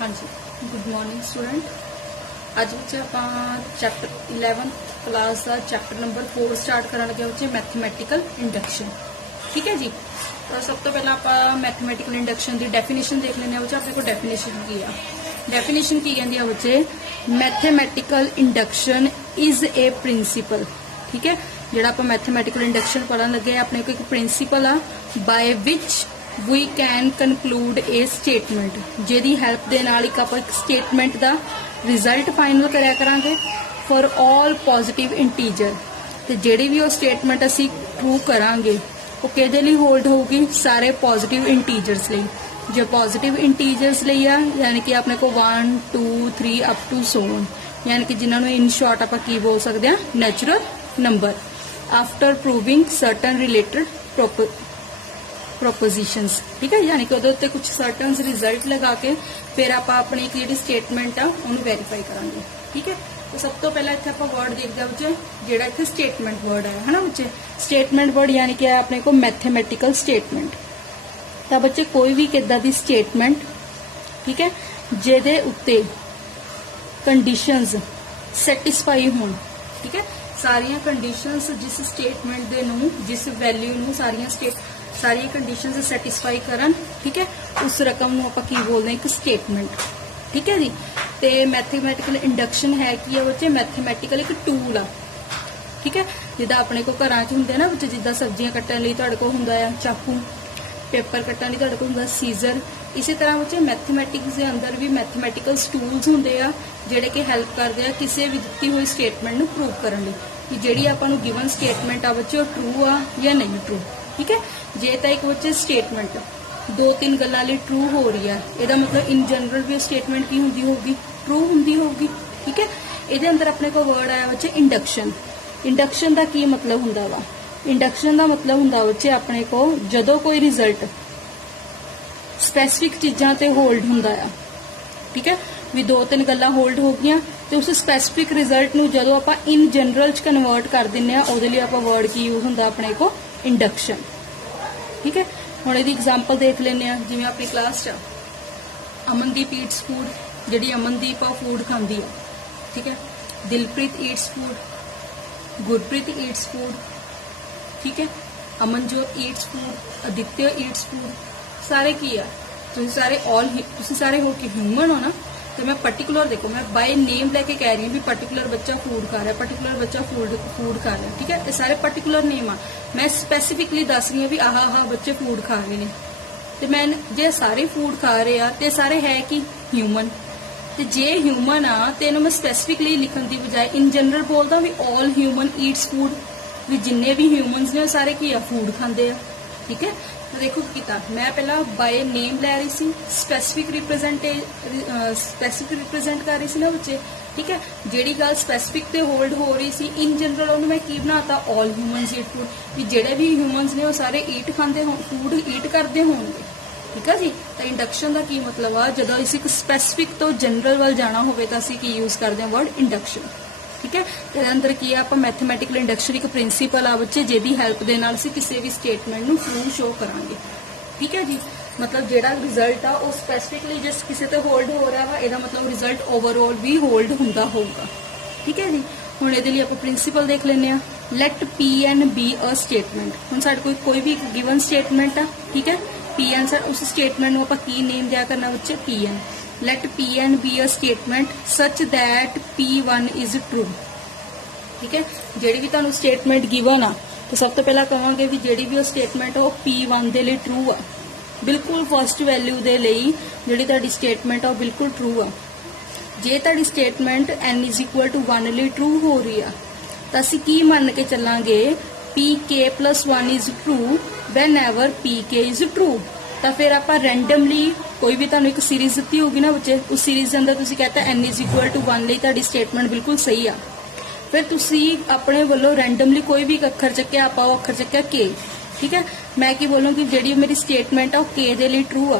हाँ जी, good morning student. अज बच्चे आप चैप्टर 11th क्लास का चैप्टर नंबर 4 स्टार्ट करने लगे बच्चे मैथमेटिकल इंडक्शन। ठीक है जी। तो सब तो पहला आप मैथमेटिकल इंडक्शन की डेफिनेशन देख लेने बच्चे। अपने को डेफिनेशन की है, डेफिनेशन की कहती है बच्चे, mathematical induction is a principal. ठीक है, जोड़ा आप मैथमेटिकल इंडक्शन पढ़न लगे अपने को एक प्रिंसीपल आ by which we can conclude a statement, जिहदी हेल्प दे नाल एक स्टेटमेंट का रिजल्ट फाइनल कराया करांगे फॉर ऑल पॉजिटिव इंटीजर। तो जिहड़ी भी वो स्टेटमेंट असी ट्रू करांगे वो किहदे लई होल्ड होगी, सारे पॉजिटिव इंटीजर्स लई। जो पॉजिटिव इंटीजर्स लई आ यानी कि अपने को 1 2 3 अप टू सो ऑन, यानी कि जिन्होंने इन शॉर्ट आप की बोल सकते हैं natural number, after proving certain related propositions. ठीक है, यानी कि उहदे उत्ते कुछ सर्टन रिजल्ट लगा के फिर आप अपनी एक जिहड़ी स्टेटमेंट आ उहनूं वेरीफाई करांगे। ठीक है, तो सब तो पहला इत्थे आपां वर्ड देखदे हां बच्चे, जिहड़ा इत्थे स्टेटमेंट वर्ड है ना बच्चे। स्टेटमेंट वर्ड यानी कि अपने को मैथमेटिकल स्टेटमेंट। तो बच्चे कोई भी किदां दी स्टेटमेंट, ठीक है, जिहदे उत्ते कंडीशंस सैटिस्फाई होण। ठीक है, सारियां कंडीशंस जिस स्टेटमेंट दे नूं, जिस वैल्यू नूं सारी कंडीशंस सैटिस्फाई करन, ठीक है, उस रकम नूं आपां की बोलदे एक स्टेटमेंट। ठीक है जी। ते मैथमेटिकल इंडक्शन है कि है बच्चे, मैथमेटिकल एक टूल आ। ठीक है, जिद्दां अपने को घरां च हुंदे ना बच्चे, जिद्दां सब्जियां कट्टण लई तुहाडे कोल हुंदा है चाकू, पेपर कट्टण लई तुहाडे कोल हुंदा सीजर। इसी तरह बच्चे मैथमेटिक्स के अंदर भी मैथमेटिकल टूल्स हुंदे आ जिहड़े कि हेल्प करदे आ किसी भी दित्ती हुई स्टेटमेंट नूं प्रूव करन लई कि जिहड़ी आपां नूं गिवन स्टेटमेंट आ बच्चे वो ट्रू आ या नहीं ट्रू। ठीक है, जे तां एक बच्चे स्टेटमेंट 2-3 गल्लां लई ट्रू हो रही है, ਇਹਦਾ मतलब इन जनरल भी स्टेटमेंट की हुंदी होगी, ट्रू हुंदी होगी। ठीक है, ਇਹਦੇ अंदर अपने को वर्ड आया बच्चे इंडक्शन। इंडक्शन का की मतलब हुंदा वा, इंडक्शन का मतलब हुंदा बच्चे अपने को जदों कोई रिजल्ट स्पैसिफिक चीज़ां ते होल्ड हुंदा आ। ठीक है, भी 2-3 गल्लां होल्ड हो गईयां तो उस स्पैसिफिक रिजल्ट नूं जदों आपां इन जनरल च कन्वर्ट कर दिंदे आ, उहदे लई आपां वर्ड की यूज हुंदा अपने को इंडक्शन। ठीक है, हुण इहदी एग्जाम्पल देख लैंदे आ। जिवें अपनी क्लास च अमनदीप ईट्स फूड, जिहड़ी अमनदीप आ फूड खांदी आ। ठीक है, Dilpreet Yeats food, Gurpreet Yeats food. ठीक है, Amanjot Yeats food, Aditya Yeats food. सारे की आ, तुसीं सारे हो कि ह्यूमन हो ना। तो मैं पर्टिकुलर देखो, मैं बाय नेम लेके कह रही हूँ भी पर्टिकुलर बच्चा फूड खा रहा है, पर्टिकुलर बच्चा फूड खा रहा है। ठीक है, ये सारे पर्टिकुलर नेम आ। मैं स्पैसिफिकली दस रही हूँ भी आह बच्चे फूड खा रहे हैं। तो मैं जे सारे फूड खा रहे आ ते सारे है कि ह्यूमन। ते जे ह्यूमन आ तो इन्हूं मैं स्पैसिफिकली लिखण की बजाय इन जनरल बोलदा भी ऑल ह्यूमन ईट्स फूड, भी जिन्ने भी ह्यूमनस ने सारे की आ फूड खांदे आ। ठीक है, तो देखो किता मैं पहला बाय नेम लै रही सी, स्पैसिफिक रिप्रेजेंट कर रही सी ना बच्चे। ठीक है, जिहड़ी गल स्पैसिफिक ते होल्ड हो रही सी, इन जनरल उन्होंने मैं की बनाता ऑल ह्यूमनस ईट फूड, भी जिहड़े भी ह्यूमनस ने वो सारे ईट खांदे हो, फूड ईट करते होंगे। ठीक है जी। तो इंडक्शन का की मतलब आ, जदों असीं एक स्पैसिफिक तो जनरल वाल जाना होवे तां असीं की यूज करते हैं वर्ड इंडक्शन। ठीक है, तो अंदर की है आप मैथमेटिकल इंडक्शन एक प्रिंसीपल आ बच्चे, जिहदी हेल्प दे नाल असीं किसी भी स्टेटमेंट नूं प्रूव शो करांगे। ठीक है जी, मतलब जिहड़ा रिजल्ट आ वो स्पैसिफिकली जिस किसी ते होल्ड हो रहा है, इसका मतलब रिजल्ट ओवरऑल भी होल्ड हुंदा होगा। ठीक है जी। हुण इहदे लई आपां प्रिंसीपल देख लैंदे आ। Let P N be a statement. हुण साडे कोई भी गिवन स्टेटमेंट आ, ठीक है, पी एन सर उस स्टेटमेंट नूं आपां की नेम दिया करना बच्चे, P N. Let P N be a statement such that P1 is true. ठीक है, जिहड़ी भी तुहानूं स्टेटमेंट गिवन आ तो सब तो पहला कहांगे भी जिहड़ी भी स्टेटमेंट वो P1 दे लई ट्रू आ, बिल्कुल फर्स्ट वैल्यू दे लई जिहड़ी तुहाडी स्टेटमेंट आ बिल्कुल ट्रू आ। जे तुहाडी स्टेटमेंट n = 1 लई ट्रू हो रही आ तो असीं की मान के चलांगे, Pk+1 is true van ever Pk is true. तो फिर आप रैंडमली कोई भी तुहानूं एक सीरीज दित्ती होगी ना बच्चे, उस सीरीज के अंदर तुसीं कहता n = 1 लई तुहाडी स्टेटमेंट बिल्कुल सही आ। फिर तुसी अपने वालों रैंडमली कोई भी अखर चक्या, आप अखर चक्या के। ठीक है, मैं की बोलूँगी जिहड़ी मेरी स्टेटमेंट आ के दे लई ट्रू आ।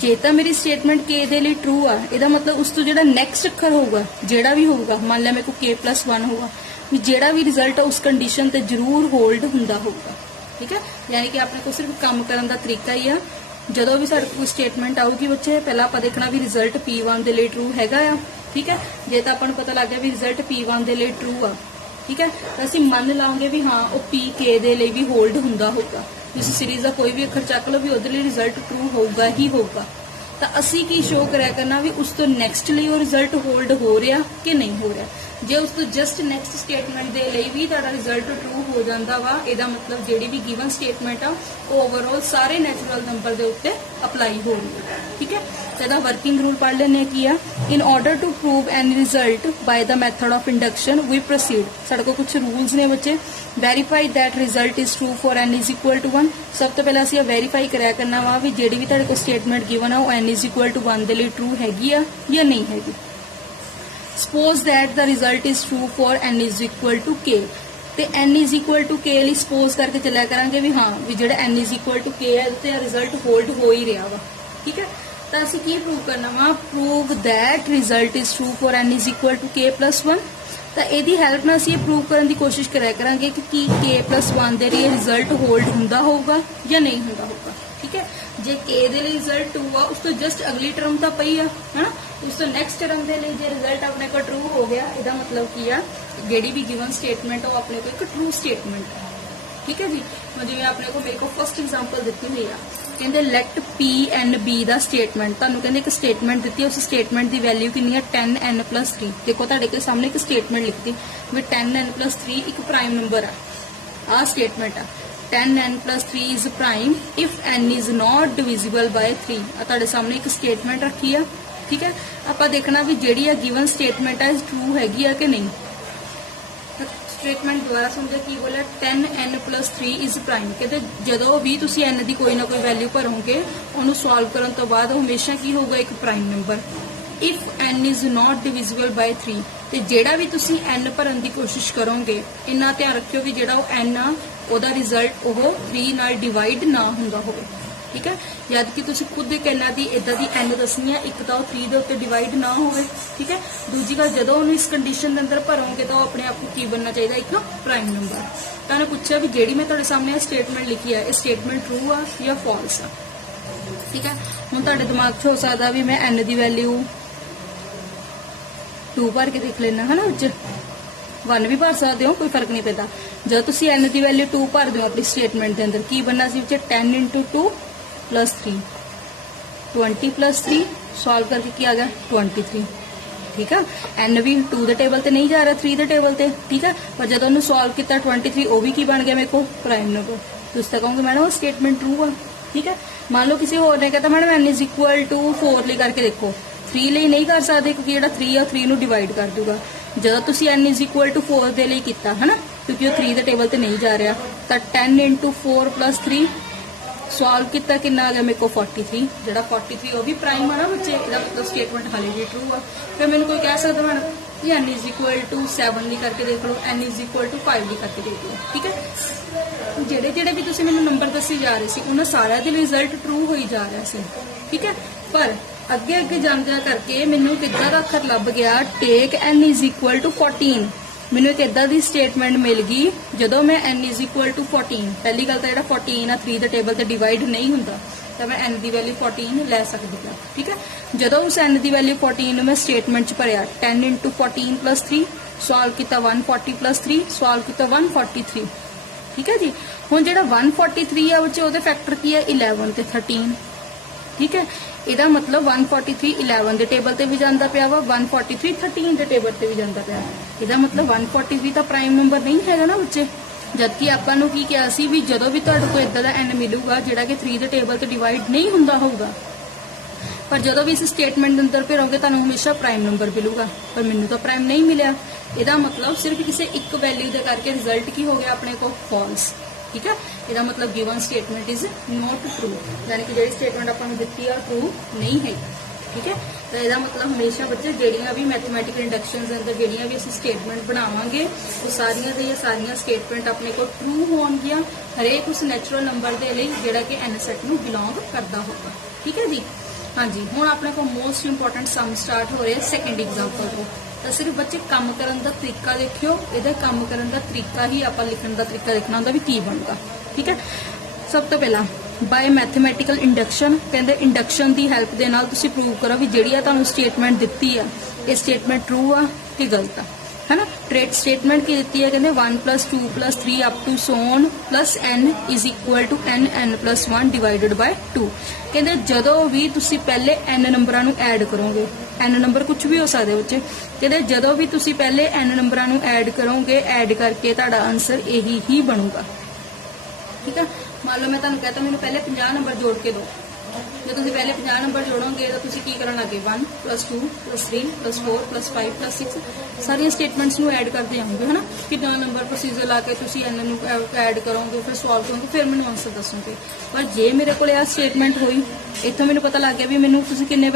जे तो मेरी स्टेटमेंट के दे लई ट्रू आ, इसदा मतलब उस तो जिहड़ा नैक्सट अखर होगा, जिहड़ा भी होगा, मान लिया मेरे को K+1 होगा, भी जिहड़ा भी रिजल्ट उस कंडीशन ते जरूर होल्ड हुंदा होगा। ठीक है, यानी कि अपने को सिर्फ काम करने का तरीका ही आ ਜਦੋਂ ਵੀ ਸਾਡੇ ਕੋਲ ਸਟੇਟਮੈਂਟ ਆਊਗੀ ਬੱਚੇ ਪਹਿਲਾਂ ਆਪਾਂ ਦੇਖਣਾ ਵੀ ਰਿਜ਼ਲਟ P1 ਦੇ ਲਈ ਟਰੂ ਹੈਗਾ ਆ, ਠੀਕ ਹੈ। ਜੇ ਤਾਂ ਆਪਾਂ ਨੂੰ ਪਤਾ ਲੱਗ ਗਿਆ ਵੀ ਰਿਜ਼ਲਟ P1 ਦੇ ਲਈ ਟਰੂ ਆ, ਠੀਕ ਹੈ, ਤਾਂ ਅਸੀਂ ਮੰਨ ਲਾਂਗੇ ਵੀ ਹਾਂ ਉਹ PK ਦੇ ਲਈ ਵੀ ਹੋਲਡ ਹੁੰਦਾ ਹੋਊਗਾ। ਇਸ ਸੀਰੀਜ਼ ਦਾ ਕੋਈ ਵੀ ਅੱਖਰ ਚੱਕ ਲਓ ਵੀ ਉਹਦੇ ਲਈ ਰਿਜ਼ਲਟ ਟਰੂ ਹੋਊਗਾ ਹੀ ਹੋਊਗਾ। ਤਾਂ ਅਸੀਂ ਕੀ ਸ਼ੋਅ ਕਰਿਆ ਕਰਨਾ ਵੀ ਉਸ ਤੋਂ ਨੈਕਸਟ ਲਈ ਉਹ ਰਿਜ਼ਲਟ ਹੋਲਡ ਹੋ ਰਿਹਾ ਕਿ ਨਹੀਂ ਹੋ ਰਿਹਾ। ਜੇ ਉਸ ਤੋਂ ਜਸਟ ਨੈਕਸਟ ਸਟੇਟਮੈਂਟ ਦੇ ਲਈ ਵੀ ਤੁਹਾਡਾ ਰਿਜ਼ਲਟ ਟਰੂ ਹੋ ਜਾਂਦਾ ਵਾ, ਇਹਦਾ ਮਤਲਬ ਜਿਹੜੀ ਵੀ ਗਿਵਨ ਸਟੇਟਮੈਂਟ ਆ ਉਹ ਓਵਰਆਲ ਸਾਰੇ ਨੈਚੁਰਲ ਨੰਬਰ ਦੇ ਉੱਤੇ ਅਪਲਾਈ ਹੋ ਰਹੀ ਹੈ, ਠੀਕ ਹੈ। ਤੇ ਇਹਦਾ ਵਰਕਿੰਗ ਰੂਲ ਪੜ੍ਹ ਲੈਣੇ ਕੀ ਆ। In order to prove any result by the method of induction we proceed. ਸਾਡੇ ਕੋਲ ਕੁਝ ਰੂਲਸ ਨੇ ਬੱਚੇ। Verify that result is true for n is equal to 1। ਸਭ ਤੋਂ ਪਹਿਲਾਂ ਅਸੀਂ ਇਹ ਵੈਰੀਫਾਈ ਕਰਿਆ ਕਰਨਾ ਵਾ ਵੀ ਜਿਹੜੀ ਵੀ ਤੁਹਾਡੇ ਕੋਲ ਸਟੇਟਮੈਂਟ ਗਿਵਨ ਆ ਉਹ n ਇਜ਼ ਇਕੁਅਲ ਟੂ 1 ਦੇ ਲਈ ਟਰੂ ਹੈਗੀ ਆ ਜਾਂ ਨਹੀਂ ਹੈਗੀ। ਸਪੋਜ਼ ਦੈਟ ਦਾ result is true for n is equal to k। ਤੇ n is equal to k ਲਈ ਸਪੋਜ਼ ਕਰਕੇ ਚੱਲਿਆ ਕਰਾਂਗੇ ਵੀ ਹਾਂ ਵੀ ਜਿਹੜਾ n is equal to k ਹੈ ਤੇ ਰਿਜ਼ਲਟ ਹੋਲਡ ਹੋ ਹੀ ਰਿਹਾ ਵਾ, ਠੀਕ ਹੈ। ਤਾਂ ਅਸੀਂ ਕੀ ਪ੍ਰੂਵ ਕਰਨਾ ਵਾ, prove that result is true for n is equal to k plus 1। ਤਾਂ ਇਹਦੀ ਹੈਲਪ ਨਾਲ ਅਸੀਂ ਇਹ ਪ੍ਰੂਵ ਕਰਨ ਦੀ ਕੋਸ਼ਿਸ਼ ਕਰਿਆ ਕਰਾਂਗੇ ਕਿ ਕੀ k plus 1 ਦੇ ਲਈ ਰਿਜ਼ਲਟ ਹੋਲਡ ਹੁੰਦਾ ਹੋਊਗਾ ਜਾਂ ਨਹੀਂ ਹੁੰਦਾ ਹੋਊਗਾ, ਠੀਕ ਹੈ। ਜੇ k ਦੇ ਲਈ ਰਿਜ਼ਲਟ 2 ਆ ਉਸ ਤੋਂ ਜਸਟ ਅਗਲੀ ਟਰਮ ਤਾਂ ਪਈ ਆ ਹਨਾ, ਉਸ ਤੋਂ ਨੈਕਸਟ ਟਰਮ ਦੇ ਲਈ ਜੇ ਰਿਜ਼ਲਟ ਆਪਣੇ ਕੋਲ ਟਰੂ ਹੋ ਗਿਆ ਇਹਦਾ ਮਤਲਬ ਕੀ ਆ ਜਿਹੜੀ ਵੀ ਗਿਵਨ ਸਟੇਟਮੈਂਟ ਉਹ ਆਪਣੇ ਕੋਲ ਇੱਕ ਟਰੂ ਸਟੇਟਮੈਂਟ ਹੈ, ਠੀਕ ਹੈ ਜੀ। ਜਿਵੇਂ ਆਪਣੇ ਕੋਲ ਮੇਰੇ ਕੋਲ ਫਸਟ ਐਗਜ਼ਾਮਪਲ ਦਿੱਤੀ ਹੋਈ ਆ, ਕਹਿੰਦੇ ਲੈਟ P and B ਦਾ ਸਟੇਟਮੈਂਟ। ਤੁਹਾਨੂੰ ਕਹਿੰਦੇ ਇੱਕ ਸਟੇਟਮੈਂਟ ਦਿੱਤੀ ਹੈ, ਉਸ ਸਟੇਟਮੈਂਟ ਦੀ ਵੈਲਿਊ ਕਿੰਨੀ ਹੈ 10n plus 3। ਦੇਖੋ ਤੁਹਾਡੇ ਕੋਲ ਸਾਹਮਣੇ ਇੱਕ ਸਟੇਟਮੈਂਟ ਲਿਖਤੀ ਵੀ 10n plus 3 ਇੱਕ ਪ੍ਰਾਈਮ ਨੰਬਰ ਆ, ਆਹ ਸਟੇਟਮੈਂਟ ਆ 10n plus 3 is prime if n is not divisible by 3। ਆ ਤੁਹਾਡੇ ਸਾਹਮਣੇ ਇੱਕ ਸਟੇਟਮੈਂਟ ਰੱਖੀ ਆ, ਠੀਕ ਹੈ। ਆਪਾਂ ਦੇਖਣਾ ਵੀ ਜਿਹੜੀ ਆ ਗਿਵਨ ਸਟੇਟਮੈਂਟ ਆ ਟਰੂ ਹੈਗੀ ਆ ਕਿ ਨਹੀਂ। ਸਟੇਟਮੈਂਟ ਦੁਆਰਾ ਸਮਝੋ ਕੀ ਬੋਲਿਆ 10n plus 3 is prime। ਕਹਿੰਦੇ ਜਦੋਂ ਵੀ ਤੁਸੀਂ n ਦੀ ਕੋਈ ਨਾ ਕੋਈ ਵੈਲਿਊ ਭਰੋਗੇ ਉਹਨੂੰ ਸੋਲਵ ਕਰਨ ਤੋਂ ਬਾਅਦ ਉਹ ਹਮੇਸ਼ਾ ਕੀ ਹੋਊਗਾ ਇੱਕ prime number. if n is not divisible by 3 ਤੇ ਜਿਹੜਾ ਵੀ ਤੁਸੀਂ n ਭਰਨ ਦੀ ਕੋਸ਼ਿਸ਼ ਕਰੋਗੇ ਇੰਨਾ ਧਿਆਨ ਰੱਖਿਓ ਵੀ ਜਿਹੜਾ ਉਹ n ਆ ਉਹਦਾ ਰਿਜ਼ਲਟ ਉਹ 3 ਨਾਲ ਡਿਵਾਈਡ ਨਾ ਹੁੰਦਾ ਹੋਵੇ, ਠੀਕ ਹੈ। ਜਦ ਕਿ ਤੁਸੀਂ ਖੁਦ ਇੱਕ ਇਹਨਾਂ ਦੀ ਇਦਾਂ ਦੀ n ਦੱਸਣੀ ਆ, ਇੱਕ ਤਾਂ ਉਹ 3 ਦੇ ਉੱਤੇ ਡਿਵਾਈਡ ਨਾ ਹੋਵੇ, ਠੀਕ ਹੈ। ਦੂਜੀ ਗੱਲ ਜਦੋਂ ਉਹਨੂੰ ਇਸ ਕੰਡੀਸ਼ਨ ਦੇ ਅੰਦਰ ਭਰੋਗੇ ਤਾਂ ਉਹ ਆਪਣੇ ਆਪ ਨੂੰ ਕੀ ਬਣਨਾ ਚਾਹੀਦਾ ਇੱਕ ਪ੍ਰਾਈਮ ਨੰਬਰ। ਤਾਂ ਉਹਨੇ ਪੁੱਛਿਆ ਵੀ ਜਿਹੜੀ ਮੈਂ ਤੁਹਾਡੇ ਸਾਹਮਣੇ ਸਟੇਟਮੈਂਟ ਲਿਖੀ ਆ ਇਹ ਸਟੇਟਮੈਂਟ ਟਰੂ ਆ ਜਾਂ ਫਾਲਸ ਆ, ਠੀਕ ਹੈ। ਹੁਣ ਤੁਹਾਡੇ ਦਿਮਾਗ 'ਚ ਹੋ ਸਕਦਾ ਵੀ ਮੈਂ n ਦੀ ਵੈਲਿਊ 2 ਭਰ ਕੇ ਦੇਖ ਲੈਣਾ ਹਨਾ, ਵਿੱਚ 1 ਵੀ ਭਰ ਸਕਦੇ ਹੋ, ਕੋਈ ਫਰਕ ਨਹੀਂ ਪੈਂਦਾ। ਜਦੋਂ ਤੁਸੀਂ n ਦੀ ਵੈਲਿਊ 2 ਭਰ ਦਿਓ ਆਪਣੀ ਸਟੇਟਮੈਂਟ ਦੇ ਅੰਦਰ ਕੀ ਬਣਨਾ ਸੀ ਵਿੱਚ 10 into 2 plus 3 20 plus 3 ਸੋਲਵ ਕਰਕੇ ਕੀ ਆ ਗਿਆ 23, ਠੀਕ ਆ। n ਵੀ 2 ਦੇ ਟੇਬਲ ਤੇ ਨਹੀਂ ਜਾ ਰਿਹਾ 3 ਦੇ ਟੇਬਲ ਤੇ, ਠੀਕ ਆ। ਪਰ ਜਦੋਂ ਉਹਨੂੰ ਸੋਲਵ ਕੀਤਾ 23 ਉਹ ਵੀ ਕੀ ਬਣ ਗਿਆ ਮੇਰੇ ਕੋਲ ਪ੍ਰਾਈਮ ਨੰਬਰ। ਤੁਸੀਂ ਤਾਂ ਕਹੋਗੇ ਮੈਡਮ ਉਹ ਸਟੇਟਮੈਂਟ ਟਰੂ ਆ, ਠੀਕ ਹੈ। ਮੰਨ ਲਓ ਕਿਸੇ ਹੋਰ ਨੇ ਕਹਿੰਦਾ madam n is equal to 4 ਲਈ ਕਰਕੇ ਦੇਖੋ, 3 ਲਈ ਨਹੀਂ ਕਰ ਸਕਦੇ ਕਿਉਂਕਿ ਜਿਹੜਾ 3 ਆ 3 ਨੂੰ ਡਿਵਾਈਡ ਕਰ ਦੂਗਾ। ਜਦੋਂ ਤੁਸੀਂ n is equal to 4 ਦੇ ਲਈ ਕੀਤਾ ਹਨਾ ਕਿਉਂਕਿ ਉਹ 3 ਦੇ ਟੇਬਲ ਤੇ ਨਹੀਂ ਜਾ ਰਿਹਾ ਤਾਂ 10 into 4 plus 3 ਸੋਲਵ ਕੀਤਾ ਕਿੰਨਾ ਆ ਗਿਆ ਮੇਰੇ ਕੋਲ 43। ਜਿਹੜਾ 43 ਉਹ ਵੀ ਪ੍ਰਾਈਮ ਆ ਨਾ ਬੱਚੇ, ਇਹਦਾ ਮਤਲਬ ਸਟੇਟਮੈਂਟ ਹਾਲੇ ਵੀ ਟਰੂ ਆ। ਫਿਰ ਮੈਨੂੰ ਕੋਈ ਕਹਿ ਸਕਦਾ ਮੈਡਮ ਕਿ n is equal to 7 ਲਈ ਕਰਕੇ ਦੇਖ ਲਓ, n is equal to 5 ਲਈ ਕਰਕੇ ਦੇਖ ਲਓ, ਠੀਕ ਹੈ। ਜਿਹੜੇ ਜਿਹੜੇ ਵੀ ਤੁਸੀਂ ਮੈਨੂੰ ਨੰਬਰ ਦੱਸੀ ਜਾ ਰਹੇ ਸੀ ਉਹਨਾਂ ਸਾਰਿਆਂ ਦੇ ਰਿਜ਼ਲਟ ਟਰੂ ਹੋਈ ਜਾ ਰਿਹਾ ਸੀ, ਠੀਕ ਹੈ। ਪਰ ਅੱਗੇ ਅੱਗੇ ਜਾਂਦਿਆਂ ਕਰਕੇ ਮੈਨੂੰ ਕਿੱਦਾਂ ਦਾ ਅੱਖਰ ਲੱਭ ਗਿਆ ਟੇਕ n is equal to 14। ਮੈਨੂੰ ਇੱਕ ਇਦਾਂ ਦੀ ਸਟੇਟਮੈਂਟ ਮਿਲ ਗਈ ਜਦੋਂ ਮੈਂ n is equal to 14। ਪਹਿਲੀ ਗੱਲ ਤਾਂ ਜਿਹੜਾ 14 ਆ 3 ਦੇ ਟੇਬਲ ਤੇ ਡਿਵਾਈਡ ਨਹੀਂ ਹੁੰਦਾ ਤਾਂ ਮੈਂ n ਦੀ ਵੈਲਿਊ 14 ਲੈ ਸਕਦੀ ਹਾਂ, ਠੀਕ ਹੈ। ਜਦੋਂ ਉਸ n ਦੀ ਵੈਲਿਊ 14 ਨੂੰ ਮੈਂ ਸਟੇਟਮੈਂਟ 'ਚ ਭਰਿਆ 10 into 14 plus 3 ਸੋਲਵ ਕੀਤਾ 140 plus 3 ਸੋਲਵ ਕੀਤਾ 143, ਠੀਕ ਹੈ ਜੀ। ਹੁਣ ਜਿਹੜਾ 143 ਆ ਵਿੱਚ ਉਹਦੇ ਫੈਕਟਰ ਕੀ ਹੈ 11 ਤੇ 13, ਠੀਕ ਹੈ। ਇਹਦਾ ਮਤਲਬ 143 11 ਦੇ ਟੇਬਲ ਤੇ ਵੀ ਜਾਂਦਾ ਪਿਆ ਵਾ, 143 13 ਦੇ ਟੇਬਲ ਤੇ ਵੀ ਜਾਂਦਾ ਪਿਆ। ਇਹਦਾ ਮਤਲਬ 143 ਤਾਂ ਪ੍ਰਾਈਮ ਨੰਬਰ ਨਹੀਂ ਹੈਗਾ ਨਾ ਬੱਚੇ। ਜਦਕਿ ਆਪਾਂ ਨੂੰ ਕੀ ਕਿਹਾ ਸੀ ਵੀ ਜਦੋਂ ਵੀ ਤੁਹਾਡੇ ਕੋਲ ਇਦਾਂ ਦਾ n ਮਿਲੂਗਾ ਜਿਹੜਾ ਕਿ 3 ਦੇ ਟੇਬਲ ਤੇ ਡਿਵਾਈਡ ਨਹੀਂ ਹੁੰਦਾ ਹੋਊਗਾ, ਪਰ ਜਦੋਂ ਵੀ ਇਸ ਸਟੇਟਮੈਂਟ ਦੇ ਅੰਦਰ ਭਰੋਗੇ ਤੁਹਾਨੂੰ ਹਮੇਸ਼ਾ ਪ੍ਰਾਈਮ ਨੰਬਰ ਮਿਲੂਗਾ, ਪਰ ਮੈਨੂੰ ਤਾਂ ਪ੍ਰਾਈਮ ਨਹੀਂ ਮਿਲਿਆ। ਇਹਦਾ ਮਤਲਬ ਸਿਰਫ ਕਿਸੇ ਇੱਕ ਵੈਲਿਊ ਦੇ ਕਰਕੇ ਰਿਜ਼ਲਟ ਕੀ ਹੋ ਗਿਆ ਆਪਣੇ ਕੋਲ ਫਾਲਸ, ਠੀਕ ਹੈ। ਇਹਦਾ ਮਤਲਬ given statement is not true, ਯਾਨੀ ਕਿ ਜਿਹੜੀ ਸਟੇਟਮੈਂਟ ਆਪਾਂ ਨੂੰ ਦਿੱਤੀ ਆ ਟਰੂ ਨਹੀਂ ਹੈ, ਠੀਕ ਹੈ। ਤਾਂ ਇਹਦਾ ਮਤਲਬ ਹਮੇਸ਼ਾ ਬੱਚੇ ਜਿਹੜੀਆਂ ਵੀ ਮੈਥਮੈਟਿਕਲ ਇੰਡਕਸ਼ਨਸ ਦੇ ਅੰਦਰ ਜਿਹੜੀਆਂ ਵੀ ਅਸੀਂ ਸਟੇਟਮੈਂਟ ਬਣਾਵਾਂਗੇ ਉਹ ਸਾਰੀਆਂ ਦੀਆਂ ਸਾਰੀਆਂ ਸਟੇਟਮੈਂਟ ਆਪਣੇ ਕੋਲ ਟਰੂ ਹੋਣਗੀਆਂ ਹਰੇਕ ਉਸ ਨੈਚੁਰਲ ਨੰਬਰ ਦੇ ਲਈ ਜਿਹੜਾ ਕਿ n ਸੈਟ ਨੂੰ ਬਿਲੋਂਗ ਕਰਦਾ ਹੋਊਗਾ, ਠੀਕ ਹੈ ਜੀ। ਹਾਂਜੀ, ਹੁਣ ਆਪਣੇ ਕੋਲ ਮੋਸਟ ਇੰਪੋਰਟੈਂਟ ਸਮ ਸਟਾਰਟ ਹੋ ਰਿਹਾ ਸੈਕੰਡ ਐਗਜ਼ਾਮਪਲ ਤੋਂ। ਤਾਂ ਸਿਰਫ ਬੱਚੇ ਕੰਮ ਕਰਨ ਦਾ ਤਰੀਕਾ ਦੇਖਿਓ, ਇਹਦਾ ਕੰਮ ਕਰਨ ਦਾ ਤਰੀਕਾ ਹੀ ਆਪਾਂ ਲਿਖਣ ਦਾ ਤਰੀਕਾ ਦੇਖਣਾ ਹੁੰਦਾ ਵੀ ਕੀ ਬਣਦਾ, ਠੀਕ ਹੈ। ਸਭ ਤੋਂ ਪਹਿਲਾਂ ਬਾਏ ਮੈਥਮੈਟੀਕਲ ਇੰਡਕਸ਼ਨ, ਕਹਿੰਦੇ ਇੰਡਕਸ਼ਨ ਦੀ ਹੈਲਪ ਦੇ ਨਾਲ ਤੁਸੀਂ ਪ੍ਰੂਵ ਕਰੋ ਵੀ ਜਿਹੜੀ ਆ ਤੁਹਾਨੂੰ ਸਟੇਟਮੈਂਟ ਦਿੱਤੀ ਆ ਇਹ ਸਟੇਟਮੈਂਟ ਟਰੂ ਆ ਕਿ ਗਲਤ ਆ, है ना। ट्रेट स्टेटमेंट की दी है कहते 1 + 2 + 3 up to so on plus n is equal to n + 1 divided by 2। कहते जदों भी तुसी पहले n नंबरां नूं ऐड करोगे, n नंबर कुछ भी हो सकते बच्चे, कहते जदों भी तुसी पहले n नंबरां नूं ऐड करोगे ऐड करके तुहाडा आंसर यही ही बनूगा, ठीक है। मान लो मैं तुहानूं कहता मैनूं पहले 50 नंबर जोड़ के दो, जो तुम पहले 50 नंबर जोड़ोगे तो तुम की करन लगे 1 + 2 + 3 + 4 + 5 + 6 सारी स्टेटमेंट्स नूं ऐड करते जाओगे, है ना। कितना नंबर प्रोसीजर ला के तुम एन नूं ऐड करोगे फिर सॉल्व करोगे फिर मैंने आंसर दसोगे। पर जे मेरे को स्टेटमेंट हुई इतों मैंने पता लग गया भी मैंने तुम किन्ने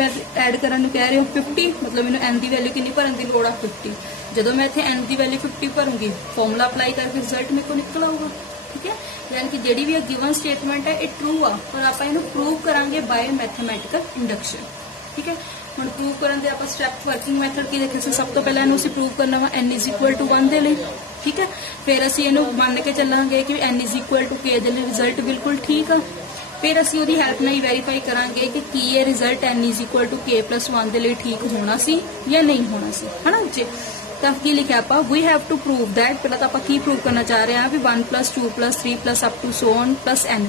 ऐड करने कह रहे हो 50, मतलब मैंने n की वैल्यू कितनी भरन की लोड़ आ 50। जो मैं इतने n की वैल्यू 50 भरूंगी फॉर्मूला अप्लाई करके रिजल्ट मेरे को निकल आऊगा, ठीक है। यानी कि जी भी गिवन स्टेटमेंट है ये ट्रू आ, पर आप प्रूव करांगे बाय मैथमैटिकल इंडक्शन, ठीक है। हम प्रूव करने आप स्टैप वर्किंग मैथड की देखे से सब तो पहले इन्हू प्रूव करना वा n = 1 के लिए, ठीक है। फिर असी इनू मान के चलांगे कि n = k के लिए रिजल्ट बिल्कुल ठीक है। फिर असी उसकी हेल्प नहीं वेरीफाई करांगे कि की ये रिजल्ट n = k + 1 के लिए ठीक होना सी या नहीं होना सी, है ना। जी तो की लिखा आप we have to prove that, पहले तो आप की प्रूव करना चाह रहे हैं भी 1 + 2 + 3 + up to so on plus n।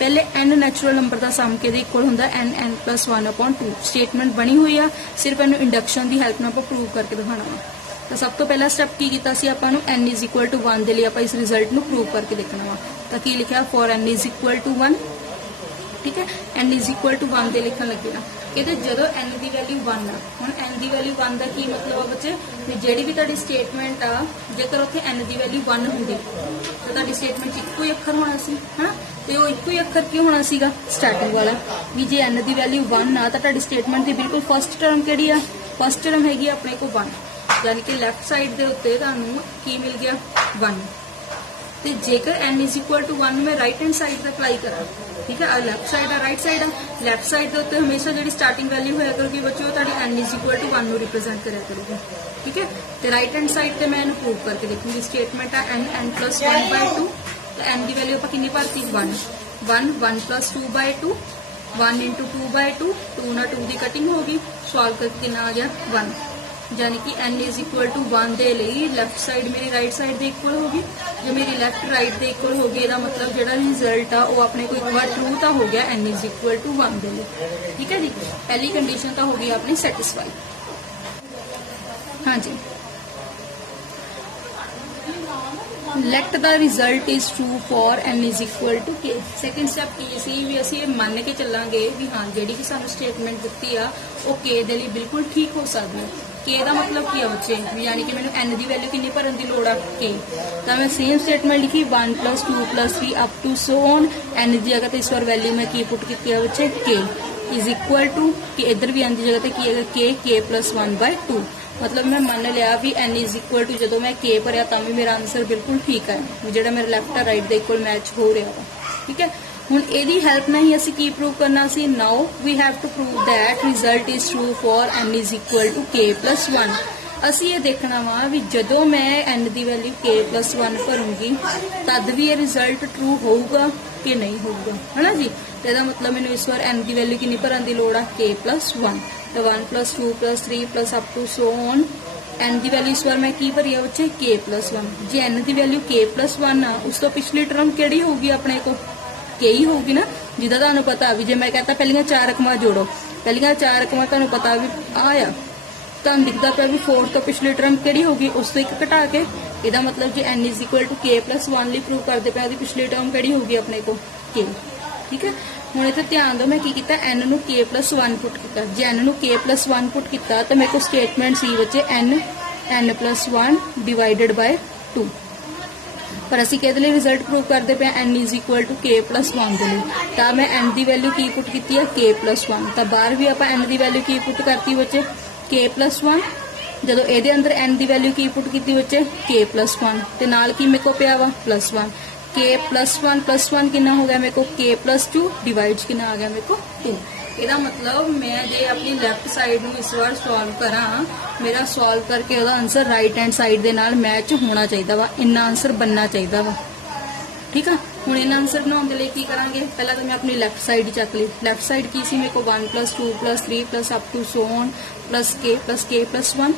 पहले n नैचुरल नंबर का सम के इक्वल होंदा n + 1/2। स्टेटमेंट बनी हुई है, सिर्फ इन्हू इंडक्शन की हेल्प नाल प्रूव करके दिखाना वा। तो सब तो पहला स्टैप की कीता सी आपां नू n = 1 के लिए आप इस रिजल्ट नू प्रूव करके देखना वा। तो की लिखा फॉर n = 1, ठीक है। n = 1 के लिखन लगे ना कहते जो n की वैल्यू 1 आ, हुण n की वैल्यू 1 का की मतलब आ बच्चे भी जिहड़ी भी तुहाडी स्टेटमेंट आ जेकर उत्थे n की वैल्यू 1 हुंदी तो तुहाडी स्टेटमेंट इक्को ही अखर होना सी, है ना। तो वो इक्को ही अखर क्यों होना सीगा स्टार्टिंग वाला भी जे n की वैल्यू 1 आ तो तुहाडी स्टेटमेंट की बिल्कुल फस्ट टर्म किहड़ी आ, फस्ट टर्म हैगी अपने को 1, यानी कि लैफ्ट साइड के उत्ते तुहानूं की मिल गया 1। तो जेकर n = 1 मैं राइट हैंड साइड पर अप्लाई करा, ठीक है। लैफ्ट साइड आ राइट साइड आ लैफ्ट साइड के उत्ते हमेशा जी स्टार्टिंग वैल्यू होया करूगी बच्चों ताड़ी n = 1 नूं रिप्रेजेंट करा करूगी, ठीक है। तो राइट हैंड साइड पे मैं इन्हू प्रूव करके देखूंगी स्टेटमेंट आ n + 1/2। तो n की वैल्यू आप कितनी भरती 1 1 1 + 2/2 1 × 2/2 2 ना 2 की कटिंग होगी, सॉल्व करके कितना आ गया 1, यानी कि n = 1 के लिए लैफ्ट साइड मेरी राइट साइड के इक्वल होगी, जो मेरी लैफ्ट राइट के इक्वल होगी इसका मतलब जो रिजल्ट आ वो अपने को एक बार ट्रू तो हो गया n = 1 के लिए, ठीक है जी। पहली कंडीशन तो होगी अपनी सैटिस्फाई, हाँ जी। Let the result is true for n = k। Second step की सी भी असी मान के चलांगे भी हाँ जी भी सानू स्टेटमेंट दी आ वो k दे लिए बिल्कुल ठीक हो सकती है। k का मतलब की है बच्चे, यानी कि मैंने n की वैल्यू कितनी भरन की लोड़ आ k, तो मैं सेम स्टेटमेंट लिखी 1 + 2 + 3 up to so on n की जगह तो इस बार वैल्यू मैं की पुट की है बच्चे k = कि इधर भी n की जगह की है k + 1/2। मतलब मैं मान लिया भी n = जो मैं k भरिया तो भी मेरा आंसर बिल्कुल ठीक है जो मेरे लैफ्ट राइट के इक्वल मैच हो रहा वा, ठीक है। हुण इहदी हेल्प नाल ही असीं की प्रूव करना सी, now we have to prove that result is true for n = k + 1। असीं ये देखना वा भी जदों मैं n की वैल्यू k + 1 भरूंगी तद भी ये रिजल्ट ट्रू होगा कि नहीं होगा, है ना जी। तो इसका मतलब मैंने इस बार n की वैल्यू कितनी भरन की लोड़ आ k + 1। तो 1 + 2 + 3 + up to so on n की वैल्यू इस बार मैं की भरी है बच्चे k + 1। जे n की वैल्यू k + 1 आ उस तो पिछली टर्म किहड़ी होगी अपने को k ही होगी ना, जिदा तुहानूं पता भी जे मैं कहता पहलियां 4 रकमां जोड़ो, पहलियां 4 रकमां तुहानूं पता भी आया तुहानूं दिखता पिया भी 4 तो पिछली टर्म किहड़ी होगी उस तो एक घटा के, इसका मतलब जो n = k + 1 लिए प्रूव करते पे पिछली टर्म किहड़ी होगी अपने को k, ठीक है। हुण इत्थे ध्यान दो मैं की कीता n नूं k + 1 पुट कीता, जे n नूं k + 1 पुट कीता तो मेरे को स्टेटमेंट सी बच्चे n + 1 डिवाइडेड बाय 2। पर असी कहते लिए रिजल्ट प्रूव करते पे n = k + 1 के लिए, तो मैं n की वैल्यू की पुट की है k + 1। तो बाहर भी आप n की वैल्यू की पुट करती बच्चे k + 1, जो ये अंदर n की वैल्यू की पुट की बच्चे k + 1 तो नाल की मेरे को पिया वा +1 k + 1 कितना हो गया मेरे को k + 2 डिवाइड कितना आ गया मेरे को 2। ਇਹਦਾ मतलब मैं जे अपनी लैफ्ट साइड ਨੂੰ इस बार सॉल्व करा मेरा सॉल्व करके ਉਹਦਾ आंसर राइट हैंड साइड ਦੇ ਨਾਲ मैच होना चाहिए वा, इन्ना आंसर बनना चाहिए वा, ठीक है। ਹੁਣ ਇਹਨਾਂ ਆਨਸਰ ਬਣਾਉਣ ਦੇ ਲਈ ਕੀ ਕਰਾਂਗੇ, ਪਹਿਲਾਂ ਤਾਂ ਮੈਂ ਆਪਣੀ ਲੈਫਟ ਸਾਈਡ ਹੀ ਚੱਕ ਲਈ। ਲੈਫਟ ਸਾਈਡ ਕੀ ਸੀ ਮੇਰੇ ਕੋਲ 1 + 2 + 3 + up to so on +k + 1।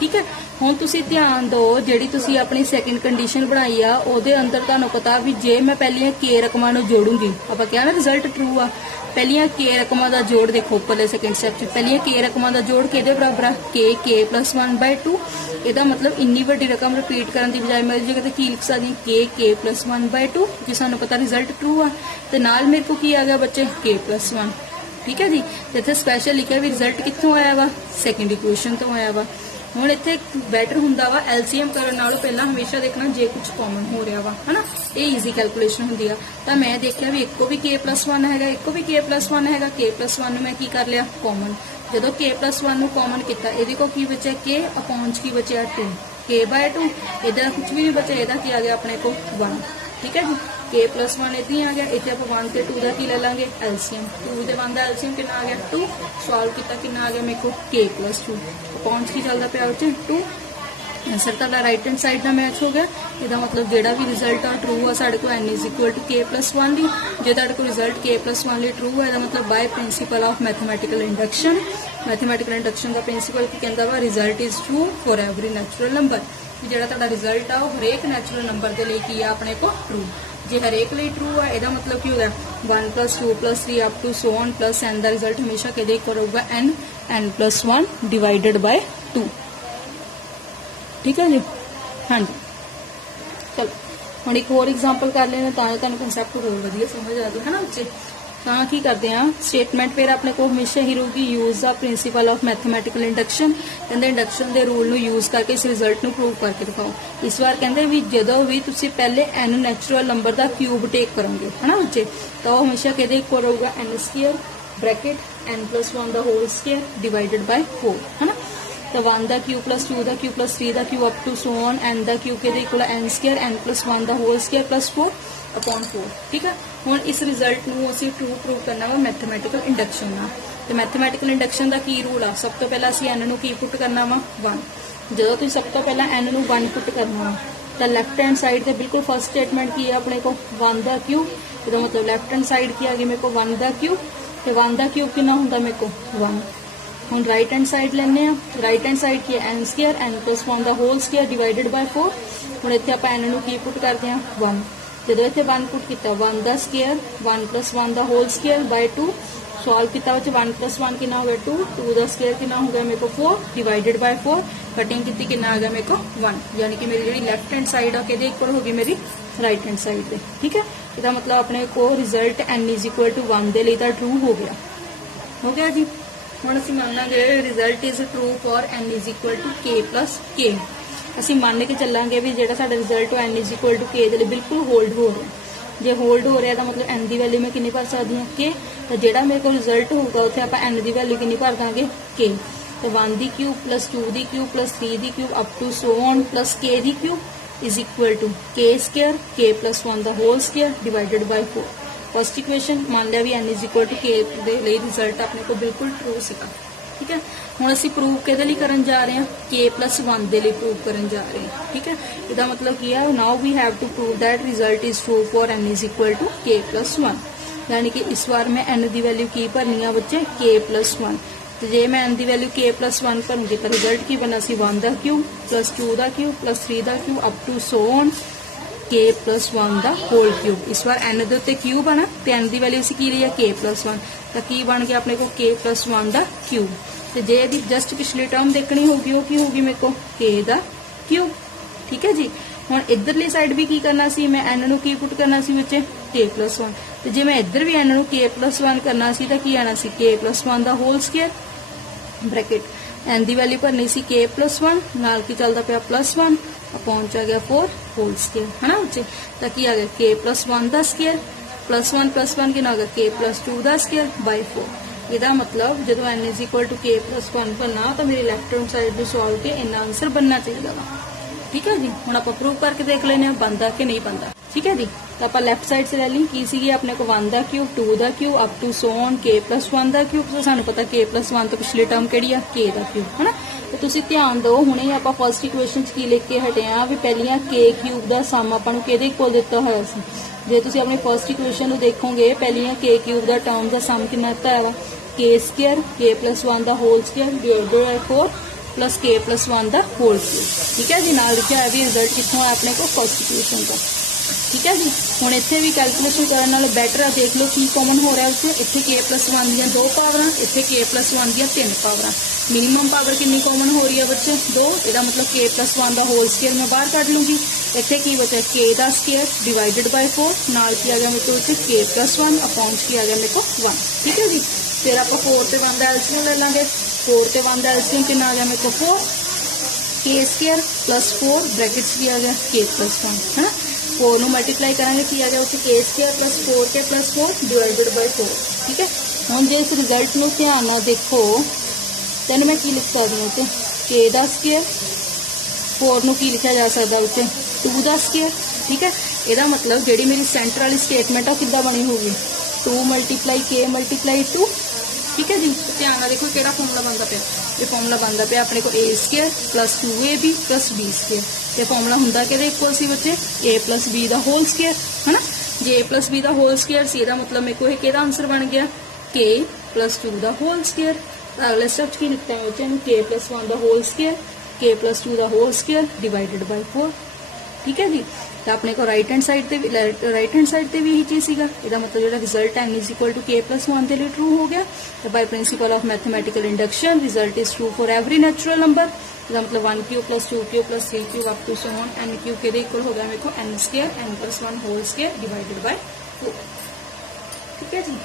ਠੀਕ ਹੈ, ਹੁਣ ਤੁਸੀਂ ਧਿਆਨ ਦਿਓ ਜਿਹੜੀ ਤੁਸੀਂ ਆਪਣੀ ਸੈਕਿੰਡ ਕੰਡੀਸ਼ਨ ਬਣਾਈ ਆ ਉਹਦੇ ਅੰਦਰ ਤੁਹਾਨੂੰ ਪਤਾ ਵੀ ਜੇ ਮੈਂ ਪਹਿਲੀਆਂ k ਰਕਮਾਂ ਨੂੰ ਜੋੜੂੰਗੀ, ਆਪਾਂ ਕਿਹਾ ਨਾ ਰਿਜ਼ਲਟ ਟਰੂ ਆ, ਪਹਿਲੀਆਂ k ਰਕਮਾਂ ਦਾ ਜੋੜ ਦੇਖੋ ਉੱਪਰਲੇ ਸੈਕਿੰਡ ਸਟੈਪ 'ਚ, ਪਹਿਲੀਆਂ k ਰਕਮਾਂ ਦਾ ਜੋੜ ਕਿਹਦੇ ਬਰਾਬਰ ਆ, k + 1/2। ਇਹਦਾ ਮਤਲਬ ਇੰਨੀ ਵੱਡੀ ਰਕਮ ਰਿਪੀਟ ਕਰਨ ਦੀ ਬਜਾਏ ਮੈਂ ਜਗ੍ਹਾ ਤੇ ਕੀ ਲਿਖ ਸਕਦੀ k + 1/2, ਜੇ ਸਾਨੂੰ ਪਤਾ ਰਿਜ਼ਲਟ ਟਰੂ ਆ। ਤੇ ਨਾਲ ਮੇਰੇ ਕੋ ਕੀ ਆ ਗਿਆ ਬੱਚੇ k + 1। ਠੀਕ ਹੈ ਜੀ, ਤੇ ਇੱਥੇ ਸਪੈਸ਼ਲ ਲਿਖਿਆ ਵੀ ਰਿਜ਼ਲਟ ਕਿੱਥੋਂ ਆਇਆ ਵਾ, ਸੈਕਿੰਡ ਇਕੁਏਸ਼ਨ ਤੋਂ ਆਇਆ ਵਾ। ਹੁਣ ਇੱਥੇ ਬੈਟਰ ਹੁੰਦਾ ਵਾ ਐਲਸੀਐਮ ਕਰਨ ਨਾਲੋਂ ਪਹਿਲਾਂ ਹਮੇਸ਼ਾ ਦੇਖਣਾ ਜੇ ਕੁਝ ਕਾਮਨ ਹੋ ਰਿਹਾ ਵਾ, ਹਨਾ, ਇਹ ਈਜ਼ੀ ਕੈਲਕੂਲੇਸ਼ਨ ਹੁੰਦੀ ਆ। ਤਾਂ ਮੈਂ ਦੇਖਿਆ ਵੀ ਇੱਕੋ ਵੀ k + 1 ਹੈਗਾ, ਇੱਕੋ ਵੀ k + 1 ਹੈਗਾ, k + 1 ਨੂੰ ਮੈਂ ਕੀ ਕਰ ਲਿਆ ਕਾਮਨ। ਜਦੋਂ k + 1 ਨੂੰ ਕਾਮਨ ਕੀਤਾ ਇਹਦੇ ਕੋ ਕੀ ਬਚਿਆ k ਅਪੋਨ ਕੀ ਬਚਿਆ 2, k/2। ਇਹਦਾ ਕੁਝ ਵੀ ਨਹੀਂ ਬਚਿਆ, ਇਹਦਾ ਕੀ ਆ ਗਿਆ ਆਪਣੇ ਕੋ 1। ਠੀਕ ਹੈ ਜੀ, k + 1 ਇੱਥੇ ਆ ਗਿਆ। ਇੱਥੇ ਆਪਾਂ 1 ਤੇ 2 ਦਾ ਕੀ ਲੈ ਲਾਂਗੇ ਐਲਸੀਐਮ, 2 ਤੇ 1 ਦਾ ਐਲਸੀਐਮ ਕਿੰਨਾ ਆ ਗਿਆ 2। ਸੋਲਵ ਕੀਤਾ ਕਿੰਨਾ ਆ ਗਿਆ ਮੇਰੇ ਕੋ k + 2 ਅਪੋਨ ਕੀ ਚੱਲਦਾ ਪਿਆ ਉੱਥੇ 2। ਆਂਸਰ ਤੁਹਾਡਾ ਰਾਈਟ ਹੈਂਡ ਸਾਈਡ ਦਾ ਮੈਚ ਹੋ ਗਿਆ। ਇਹਦਾ ਮਤਲਬ ਜਿਹੜਾ ਵੀ ਰਿਜ਼ਲਟ ਆ ਟਰੂ ਆ ਸਾਡੇ ਕੋਲ n = k + 1 ਦੀ। ਜੇ ਤੁਹਾਡੇ ਕੋਲ ਰਿਜ਼ਲਟ k + 1 ਲਈ ਟਰੂ ਹੈ ਇਹਦਾ ਮਤਲਬ by principle of mathematical induction, mathematical induction ਦਾ ਪ੍ਰਿੰਸੀਪਲ ਕੀ ਕਹਿੰਦਾ ਵਾ, result is true for every natural number. ਜਿਹੜਾ ਤੁਹਾਡਾ ਰਿਜ਼ਲਟ ਆ ਉਹ ਹਰੇਕ ਨੈਚੁਰਲ ਨੰਬਰ ਦੇ ਲਈ ਕੀ ਆ ਆਪਣੇ ਕੋਲ ਟਰੂ। ਜੇ ਹਰੇਕ ਲਈ ਟਰੂ ਆ ਇਹਦਾ ਮਤਲਬ ਕੀ ਹੋਗਾ 1 + 2 + 3 up to so on +n ਦਾ ਰਿਜ਼ਲਟ ਹਮੇਸ਼ਾ ਕਿਹਦੇ ਇਕੁਅਲ ਹੋਊਗਾ n + 1 ਡਿਵਾਈਡਡ ਬਾਈ 2। ਠੀਕ ਹੈ ਜੀ, ਹਾਂਜੀ। ਚਲੋ ਹੁਣ ਇੱਕ ਹੋਰ ਐਗਜ਼ਾਮਪਲ ਕਰ ਲੈਣਾ ਤਾਂ ਤੁਹਾਨੂੰ ਕਨਸੈਪਟ ਹੋਰ ਵਧੀਆ ਸਮਝ ਆ ਜਾਏ, ਹੈ ਨਾ ਬੱਚੇ। ਤਾਂ ਕੀ ਕਰਦੇ ਆ ਸਟੇਟਮੈਂਟ ਫਿਰ ਆਪਣੇ ਕੋਲ ਹਮੇਸ਼ਾ ਹੀ ਰਹੂਗੀ use the principal of mathematical induction. ਕਹਿੰਦੇ ਇੰਡਕਸ਼ਨ ਦੇ ਰੂਲ ਨੂੰ ਯੂਜ਼ ਕਰਕੇ ਇਸ ਰਿਜ਼ਲਟ ਨੂੰ ਪ੍ਰੂਵ ਕਰਕੇ ਦਿਖਾਓ। ਇਸ ਵਾਰ ਕਹਿੰਦੇ ਵੀ ਜਦੋਂ ਵੀ ਤੁਸੀਂ ਪਹਿਲੇ n ਨੈਚੁਰਲ ਨੰਬਰ ਦਾ ਕਿਊਬ ਟੇਕ ਕਰੋਗੇ, ਹੈ ਨਾ ਬੱਚੇ, ਤਾਂ ਉਹ ਹਮੇਸ਼ਾ ਕਿਹਦੇ ਇਕੁਅਲ ਹੋਊਗਾ n² ਬ੍ਰੈਕਟ n + 1 ਦਾ ਹੋਲ ਸਕੁਅਰ ਡਿਵਾਈਡਡ ਬਾਈ 4, ਹੈ ਨਾ। तो 1 ਦਾ ਕਿਊਬ + 2 ਦਾ ਕਿਊਬ + 3 ਦਾ cube up to so on n ਦਾ ਕਿਊਬ ਕਿਹਦੇ ਇਕੁਅਲ n² n + 1 ਦਾ ਹੋਲ ਸਕੁਅਰ + 4 ਅਪੋਨ 4। ਠੀਕ ਹੈ, ਹੁਣ ਇਸ ਰਿਜ਼ਲਟ ਨੂੰ ਅਸੀਂ ਟਰੂ ਪ੍ਰੂਵ ਕਰਨਾ ਵਾ ਮੈਥਮੈਟੀਕਲ ਇੰਡਕਸ਼ਨ ਨਾਲ। ਤੇ ਮੈਥਮੈਟੀਕਲ ਇੰਡਕਸ਼ਨ ਦਾ ਕੀ ਰੂਲ ਆ, ਸਭ ਤੋਂ ਪਹਿਲਾਂ ਅਸੀਂ n ਨੂੰ ਕੀ ਪੁੱਟ ਕਰਨਾ ਵਾ 1। ਜਦੋਂ ਤੁਸੀਂ ਸਭ ਤੋਂ ਪਹਿਲਾਂ n ਨੂੰ 1 ਪੁੱਟ ਕਰਨਾ ਵਾ ਤਾਂ ਲੈਫਟ ਹੈਂਡ ਸਾਈਡ ਤੇ ਬਿਲਕੁਲ ਫਸਟ ਸਟੇਟਮੈਂਟ ਕੀ ਹੈ ਆਪਣੇ ਕੋ 1 ਦਾ ਕਿਊਬ। ਇਹਦਾ ਮਤਲਬ ਲੈਫਟ ਹੈਂਡ ਸਾਈਡ ਕੀ ਆ ਗਈ ਮੇਰੇ ਕੋ 1 ਦਾ ਕਿਊਬ, ਤੇ 1 ਦਾ ਕਿਊਬ ਕਿੰਨਾ ਹੁੰਦਾ ਮੇਰੇ ਕੋ 1। ਹੁਣ ਰਾਈਟ ਹੈਂਡ ਸਾਈਡ ਲੈਣੇ ਆ, ਰਾਈਟ ਹੈਂਡ ਸਾਈਡ ਕੀ ਹੈ n² n + 1 ਦਾ ਹੋਲ ਸਕੁਅਰ ਡਿਵਾਈਡਡ ਬਾਈ 4। ਹੁਣ ਇੱਥੇ ਆਪਾਂ n ਨੂੰ ਕੀ ਪੁੱਟ ਕਰਦੇ ਆ 1। ਜਦੋਂ ਇੱਥੇ 1 ਪੁੱਟ ਕੀਤਾ 1 ਦਾ ਸਕੁਅਰ 1 + 1 ਦਾ ਹੋਲ ਸਕੁਅਰ ਬਾਈ 2। ਸੋਲਵ ਕੀਤਾ ਵਿੱਚ 1 + 1 ਕਿੰਨਾ ਹੋ ਗਿਆ 2, 2 ਦਾ ਸਕੁਅਰ ਕਿੰਨਾ ਹੋ ਗਿਆ ਮੇਰੇ ਕੋ 4 ਡਿਵਾਈਡਡ ਬਾਈ 4। ਕਟਿੰਗ ਕੀਤੀ ਕਿੰਨਾ ਆ ਗਿਆ ਮੇਰੇ ਕੋ 1, ਯਾਨੀ ਕਿ ਮੇਰੀ ਜਿਹੜੀ ਲੈਫਟ ਹੈਂਡ ਸਾਈਡ ਆ ਕਿਹਦੇ ਇਕੁਅਲ ਹੋ ਗਈ ਮੇਰੀ ਰਾਈਟ ਹੈਂਡ ਸਾਈਡ ਤੇ। ਠੀਕ ਹੈ, ਇਹਦਾ ਮਤਲਬ ਆਪਣੇ ਕੋ ਰਿਜ਼ਲਟ n = 1 ਦੇ ਲਈ ਤਾਂ ਟਰੂ ਹੋ ਗਿਆ ਜੀ। ਹੁਣ ਅਸੀਂ ਮੰਨ ਲਾਂਗੇ result is true for n = k + k। ਅਸੀਂ ਮੰਨ ਕੇ ਚੱਲਾਂਗੇ ਵੀ ਜਿਹੜਾ ਸਾਡਾ ਰਿਜ਼ਲਟ ਉਹ n = k ਦੇ ਲਈ ਬਿਲਕੁਲ ਹੋਲਡ ਹੋ ਰਿਹਾ। ਜੇ ਹੋਲਡ ਹੋ ਰਿਹਾ ਤਾਂ ਮਤਲਬ n ਦੀ ਵੈਲਿਊ ਮੈਂ ਕਿੰਨੀ ਭਰ ਸਕਦੀ ਹਾਂ k। ਤਾਂ ਜਿਹੜਾ ਮੇਰੇ ਕੋਲ ਰਿਜ਼ਲਟ ਹੋਊਗਾ ਉੱਥੇ ਆਪਾਂ n ਦੀ ਵੈਲਿਊ ਕਿੰਨੀ ਭਰ ਦਾਂਗੇ k। ਤੇ 1 ਦੀ ਕਿਊਬ + 2 ਦੀ ਕਿਊਬ + 3 ਦੀ cube up to so on +k ਦੀ cube is equal to k² k + 1 ਦਾ whole square divided by 4। First equation मान लिया भी n = k ਦੇ ਲਈ ਰਿਜ਼ਲਟ ਆਪਣੇ ਕੋਲ ਬਿਲਕੁਲ ਟਰੂ ਸੀਗਾ। ਠੀਕ ਹੈ, ਹੁਣ ਅਸੀਂ ਪ੍ਰੂਵ ਕਿਹਦੇ ਲਈ ਕਰਨ ਜਾ ਰਹੇ ਹਾਂ k + 1 ਦੇ ਲਈ ਪ੍ਰੂਵ ਕਰਨ ਜਾ ਰਹੇ ਹਾਂ। ਠੀਕ ਹੈ, ਇਹਦਾ ਮਤਲਬ ਕੀ ਹੈ now we have to prove that result is true for n = k + 1। ਯਾਨੀ ਕਿ ਇਸ ਵਾਰ ਮੈਂ n ਦੀ ਵੈਲਿਊ ਕੀ ਭਰਨੀ ਆ ਬੱਚੇ k + 1। ਤੇ ਜੇ ਮੈਂ n ਦੀ ਵੈਲਿਊ k + 1 ਭਰੂੰਗੀ ਤਾਂ ਰਿਜ਼ਲਟ ਕੀ ਬਣਾ ਸੀ 1 ਦਾ ਕਿਊਬ + 2 ਦਾ ਕਿਊਬ + 3 ਦਾ cube up to so on k + 1 ਦਾ ਹੋਲ ਕਿਊਬ। ਇਸ ਵਾਰ n ਦੇ ਉੱਤੇ ਕਿਊਬ ਆ ਨਾ ਤੇ n ਦੀ ਵੈਲਿਊ ਅਸੀਂ ਕੀ ਲਈ ਆ k + 1। ਤਾਂ ਕੀ ਬਣ ਗਿਆ ਆਪਣੇ ਕੋਲ k + 1 ਦਾ ਕਿਊਬ। ਤੇ ਜੇ ਇਹਦੀ ਜਸਟ ਪਿਛਲੀ ਟਰਮ ਦੇਖਣੀ ਹੋਊਗੀ ਉਹ ਕੀ ਹੋਊਗੀ ਮੇਰੇ ਕੋਲ k ਦਾ ਕਿਊਬ। ਠੀਕ ਹੈ ਜੀ, ਹੁਣ ਇਧਰਲੀ ਸਾਈਡ ਵੀ ਕੀ ਕਰਨਾ ਸੀ ਮੈਂ n ਨੂੰ ਕੀ ਪੁੱਟ ਕਰਨਾ ਸੀ ਵਿੱਚ k + 1। ਤੇ ਜੇ ਮੈਂ ਇੱਧਰ ਵੀ n ਨੂੰ k + 1 ਕਰਨਾ ਸੀ ਤਾਂ ਕੀ ਆਣਾ ਸੀ k + 1 ਦਾ ਹੋਲ ਸਕੁਅਰ ਬ੍ਰੈਕਟ n ਦੀ ਵੈਲਿਊ ਭਰਨੀ ਸੀ k + 1 ਨਾਲ ਕੀ ਚੱਲਦਾ ਪਿਆ +1 अपॉन आ गया 4 होल स्क्वायर, है ना बच्चे। तो की आ गया k + 1 का स्क्वायर +1 + 1 कितना आ गया k + 2 का स्क्वायर बाय 4। ਇਹਦਾ ਮਤਲਬ ਜਦੋਂ n = k + 1 ਬਣਨਾ ਤਾਂ ਮੇਰੀ ਲੈਫਟ ਹੈਂਡ ਸਾਈਡ ਨੂੰ ਸੋਲਵ ਕੇ ਇੰਨਾ ਆਨਸਰ ਬਣਨਾ ਚਾਹੀਦਾ ਵਾ। ਠੀਕ ਹੈ ਜੀ, ਹੁਣ ਆਪਾਂ ਪ੍ਰੂਵ ਕਰਕੇ ਦੇਖ ਲੈਨੇ ਆ ਬਣਦਾ ਕਿ ਨਹੀਂ ਬਣਦਾ। ਠੀਕ ਹੈ ਜੀ, ਤਾਂ ਆਪਾਂ ਲੈਫਟ ਸਾਈਡ ਸੇ ਲੈ ਲਈ ਕੀ ਸੀਗੀ ਆਪਣੇ ਕੋ 1 ਦਾ ਕਿਊਬ 2 ਦਾ cube up to so on k + 1 ਦਾ ਕਿਊਬ। ਸੋ ਸਾਨੂੰ ਪਤਾ k + 1 ਤੋਂ ਪਿਛਲੀ ਟਰਮ ਕਿਹੜੀ ਆ k ਦਾ ਕਿਊਬ, ਹੈ ਨਾ। ਤੇ ਤੁਸੀਂ ਧਿਆਨ ਦਿਓ ਹੁਣੇ ਆਪਾਂ ਫਸਟ ਇਕੁਏਸ਼ਨ ਚ ਕੀ ਲਿਖ ਕੇ ਹਟੇ ਆ ਵੀ ਪਹਿਲੀਆਂ k ਕਿਊਬ ਦਾ ਸਮ ਆਪਾਂ ਨੂੰ ਕਿਹਦੇ ਇਕੁਅਲ ਦਿੱਤਾ ਹੋਇਆ ਸੀ जे तुसीं अपनी फर्स्ट इक्वेशन नूं देखोगे पहलियां के क्यूब दा टर्म दा सम कितना दिता है के स्क्वायर के प्लस 1 दा whole square divided by 4 plus k plus 1 दा होल स्क्वायर। ठीक है जी, नाल लिखा है भी रिजल्ट कितों है अपने को फर्स्ट इक्वेशन का। ठीक है जी, हुण इत्थे भी कैलकुलेशन करने नाल बेटर है, देख लो की कॉमन हो रहा है इत्थे के प्लस 1 दियां 2 पावरां, इत्थे के प्लस 1 दियां 3 पावरां। मिनिमम पावर कितनी कॉमन हो रही है बच्चे 2, इसका मतलब के प्लस 1 दा होल स्क्वायर मैं बाहर कढ लूँगी। इत्थे की बचा के दा स्क्वायर डिवाइडेड बाय 4 नाल की आ गया मेरे को इत्थे के प्लस 1 अपॉन की आ गया मेरे को 1। ठीक है जी, फिर आप 4 ते 1 दा एलसीएम ले लांगे। 4 ते 1 दा एलसीएम कितना आ गया मेरे को 4 के स्क्वायर प्लस 4 ब्रैकेट्स भी आ गया के प्लस 1 है ना। 4 नू मल्टीप्लाई करांगे की आ गया उत्ते के स्क्वायर प्लस 4 के प्लस 4 डिवाइडेड बाय 4। ठीक है, हुण जे इस रिजल्ट नू ध्यान नाल देखो तैनूं मैं की लिख सकदी हां उत्ते के दा स्क्वायर 4 नू की लिखा जा सकदा उत्ते 2 दा स्क्वायर। ठीक है, ਇਹਦਾ मतलब ਜਿਹੜੀ ਮੇਰੀ सेंटर वाली स्टेटमेंट आ किद्दां बनी होगी 2 मल्टीप्लाई के मल्टीप्लाई 2। ठीक है जी, ध्यान नाल देखो किहड़ा फॉर्मूला बनता पिया, ये फॉर्मूला बनता पिया अपने को A square plus 2ab plus B square. ये फॉर्मूला हुंदा किहदे इक्वल सी बच्चे ए प्लस बी दा होल स्क्वायर है ना। जे ए प्लस बी दा होल स्क्वायर सी ਇਹਦਾ मतलब मेरे को ये किहदा आंसर बन गया के प्लस 2 दा होल स्क्वायर। अगले स्टेप की लिखते हैं बच्चे के प्लस 1 दा होल स्क्वायर के प्लस 2 दा होल स्क्वायर डिवाइडेड बाय 4। ठीक है जी, तो अपने को राइट हैंड साइड ते भी यही चीज़ सीगा। इसका मतलब जो रिजल्ट है is equal to k plus 1 के लिए ट्रू हो गया। तो by principle of mathematical induction result is true for every natural number. इसका मतलब 1 cube plus 2 cube plus 3 cube up to so on n cube के इक्वल हो गया मेरे को n square n plus 1 whole square divided by 4। ठीक है जी,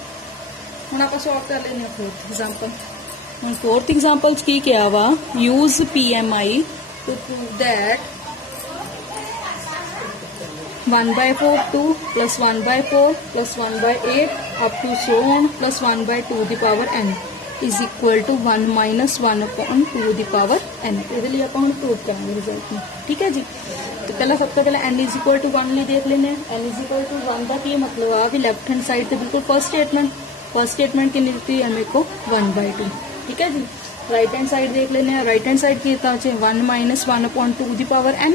हुण आपां सॉल्व कर लेंगे फोर्थ एग्जांपल। हुण फोर्थ एग्जांपल की क्या वा use PMI to prove that 1/4 2 plus 1/4 plus 1/8 up to so on plus 1/2 the power n is equal to 1 minus 1 upon 2 the power n। ਇਹਦੇ ਲਈ ਆਪਾਂ ਹੁਣ ਪ੍ਰੂਵ ਕਰਾਂਗੇ ਰਿਜ਼ਲਟ ਨੂੰ। ਠੀਕ ਹੈ ਜੀ, तो पहला सब तो पहले n इज इक्वल टू 1 ਲਈ देख लेने। n इज इक्वल टू 1 का की मतलब आ भी लेफ्ट हैंड साइड से बिल्कुल फर्स्ट स्टेटमेंट कितनी दी है मेरे को 1/2। ठीक है जी, राइट हैंड साइड देख लेने। राइट हैंड साइड की 1 minus 1 upon 2 the power n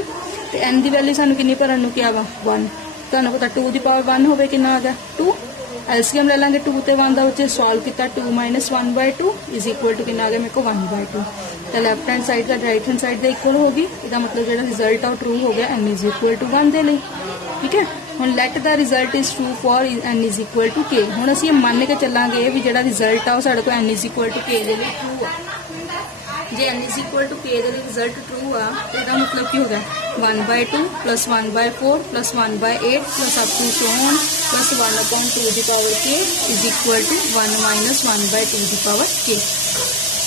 ਤੇ n ਦੀ ਵੈਲਿਊ ਸਾਨੂੰ ਕਿੰਨੀ ਭਰਨ ਨੂੰ ਕਿਹਾ ਵਾ 1। ਤੁਹਾਨੂੰ ਪਤਾ 2 ਦੀ ਪਾਵਰ 1 ਹੋਵੇ ਕਿੰਨਾ ਆ ਗਿਆ 2। ਐਲਸੀਐਮ ਲੈ ਲਾਂਗੇ 2 ਤੇ 1 ਦਾ ਵਿੱਚ ਸੋਲਵ ਕੀਤਾ 2 ਮਾਈਨਸ 1/2 ਇਜ਼ ਇਕੁਅਲ ਟੂ ਕਿੰਨਾ ਆ ਗਿਆ ਮੇਰੇ ਕੋਲ 1/2। ਤਾਂ ਲੈਫਟ ਹੈਂਡ ਸਾਈਡ ਦਾ ਰਾਈਟ ਹੈਂਡ ਸਾਈਡ ਦੇ ਇਕੁਅਲ ਹੋ ਗਈ। ਇਹਦਾ ਮਤਲਬ ਜਿਹੜਾ ਰਿਜ਼ਲਟ ਆ ਉਹ ਟਰੂ ਹੋ ਗਿਆ n ਇਜ਼ ਇਕੁਅਲ ਟੂ 1 ਦੇ ਲਈ। ਠੀਕ ਹੈ, ਹੁਣ ਲੈਟ ਦਾ result is true for n is equal to k। ਹੁਣ ਅਸੀਂ ਇਹ ਮੰਨ ਕੇ ਚੱਲਾਂਗੇ ਵੀ ਜਿਹੜਾ ਰਿਜ਼ਲਟ ਆ ਉਹ ਸਾਡੇ ਕੋਲ n is equal to k ਦੇ ਲਈ ਟਰੂ ਆ। जे n is equal to k result true आ तो इसका मतलब की होगा 1/2 plus 1/4 plus 1/8 plus up to so on plus 1 upon 2 the power k is equal to 1 minus 1/2 the power k।